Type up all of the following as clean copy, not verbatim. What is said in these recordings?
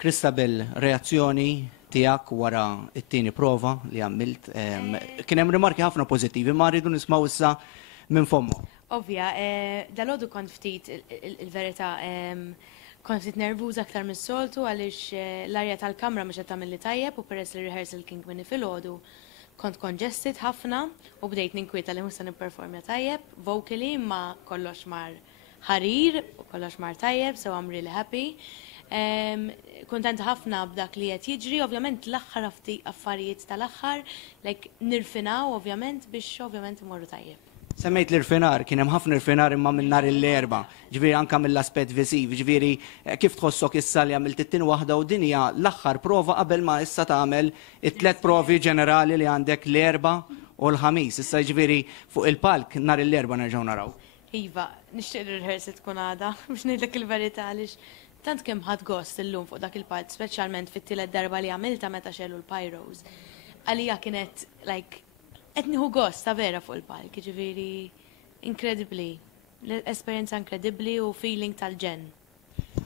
Kristabel, reazzjoni tiegħek wara t-tieni prova li għamilt. Kien hemm rimarki ħafna pożittivi, ma rridu nismgħu issa minn fommu. Ovvja, dal-għodu kont ftit il-verità kont ftit nervuża aktar mis-soltu għaliex l-arja tal-kamra mhux qed tagħmilli tajjeb u peress li rehearsal kien kmieni filgħodu kont congested ħafna u bdejt ninkwieta li mhux se nipperformja tajjeb, vocally ma kollox mar ħarir u kollox mar tajjeb, so I'm really happy. Kontenta ħafna b'dak li qed jiġri, ovvjament l-aħħar affarijiet tal-aħħar, like nirfinaw ovvjament biex ovvjament imorru tajjeb. Semmejt l-irfinar, kien hemm ħafna irfinar imma minn nhar l-erba', ġifieri anke mill-aspett visiv, ġifieri kif tħossok issa li għamilt it-tieni waħda u din hija l-aħħar prova qabel ma issa tagħmel it-tliet provi ġenerali li għandek l-erba' u l-ħamis. Issa ġifieri fuq il-palk nhar l-erba' nerġgħu naraw. Iva, nixtieq ir-rehearsal tkun għada biex ngħidlek il-verità għaliex tant kemm ħadd gost illum fuq dak il-palk, speċjalment fit-tielet darba li għamilta meta xellu l-pyros. Għalija kienet like qed nieħu gost ta' vera fuq il-palk, ġifieri incredibly. L-esperjenza inkredibbli u feeling tal-ġen.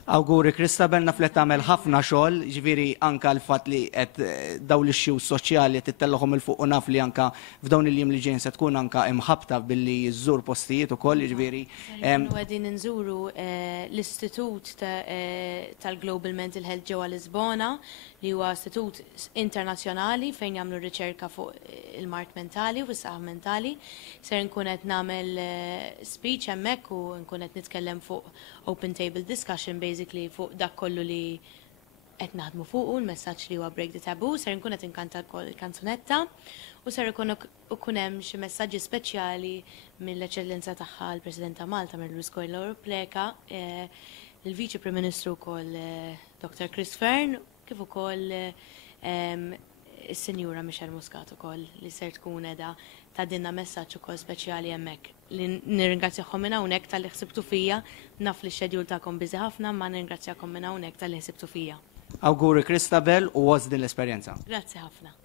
Awguri Kristabel, naf li tagħmel ħafna xogħol, ġifieri anke l-fatt li qed dawn l-ixxew soċjali qed titellogħhom il fuq u naf li anke f'dawn il-jiem li ġejjin se tkun anke imħabbta billi jżżur postijiet ukoll, jiġifieri. Qegħdin inżuru l-Istitut tal-Global Mental Health ġewwa Lisbona li huwa istitut internazzjonali fejn jagħmlu riċerka fuq il-mart mentali u s-saħħa mentali. Ser nkun qed nagħmel speech hemmhekk u nkun qed nitkellem fuq open table discussion basically fuq dak kollu li qed naħdmu fuqu, l-messaġġ li huwa break the taboo, ser nkun qed inkanta l-kanzunetta u ser ikun hemm xi messaġġi speċjali mill-eċellenza tagħha l-President ta' Malta Merlu Skojla Pleka, il-Viċi Prim Ministru wkoll Dr. Chris Fern, kif ukoll is-Sinjura Michelle Muscat ukoll li ser tkun qiegħda tgħaddilna messaġġ ukoll speċjali hemmhekk. Li nirringrazzjahom minn hawnhekk tal-li ħsibtu fija, naf li x-xedjul tagħkom biżi ħafna, ma nirringrazzjakom minn hawnhekk tal-li ħsibtu fija. Awguri Kristabel u għoż din l-esperjenza. Grazzi ħafna.